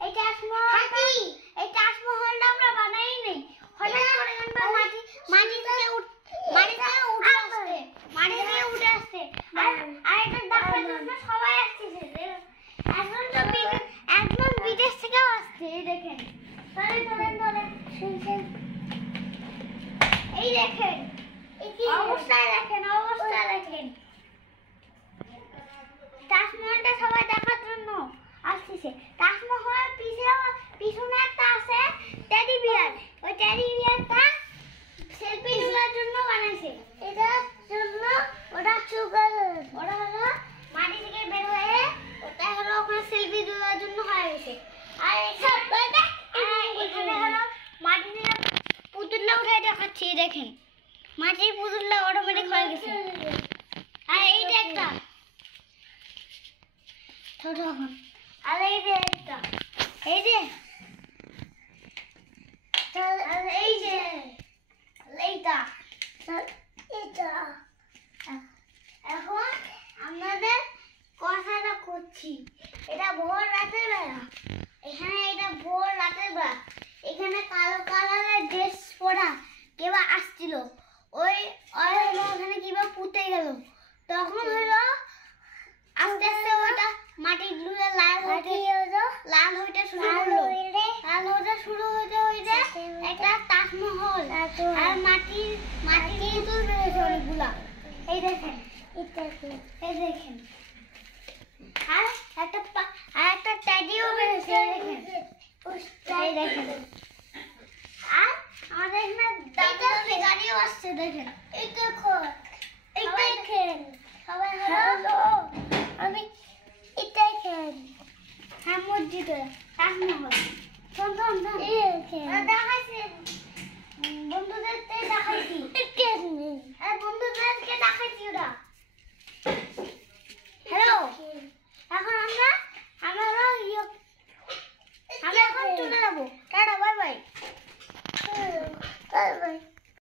এই তাজমহলটা আমরা বানাই নাই, হঠাৎ করে আমরা মাটি থেকে উঠে আসছে আর এটা দেখার জন্য সবাই আসছে। এখন তো একদম বিদেশ থেকেও আসছে। এই দেখেন, এই দেখেন অবস্থা দেখেন। তাজমহলটা সবাই দেখার জন্য আসছে। তাজমহলের পিছনে একটা আছে টেডি বিয়ার, ওই টেডি বিয়ারটা সেলফি তোলার জন্য বানাইছে। এটার জন্য ওটা হলো মাটি থেকে বের হয়ে ওটা হলো ওখানে সেলফি তোলার জন্য হয়ে গেছে। আর এখানে হলো মাটি থেকে পুতুলটা উঠে দেখাচ্ছি। দেখেন মাটির পুতুলটা অটোমেটিক হয়ে গেছে। আর এইটা একটা ছোট, আর এই যে একটা, এই যে এইটা। এখন আমাদের কথাটা করছি, এটা ভোর রাতের বেলা। এখানে কালো কালারের ড্রেস পরা কেউ আসছিল, ওখানে কিভাবে পুঁতে গেল। তখন হলো আস্তে আস্তে ওটা মাটির গুলো লাল হইতে শুরু হইতে একটা তাজমহল আর মাটির পুতুল বেরিয়েছে অনেকগুলা। এই দেখেন আর একটা টেডিও বেরিয়েছে। এই দেখেন আর আমাদের এখানে গাড়িও আসছে। দেখেন এই দেখেন সবাই হলো আমি দেখেন। হ্যাঁ, মসজিদে তাজমহল দেখাইছে।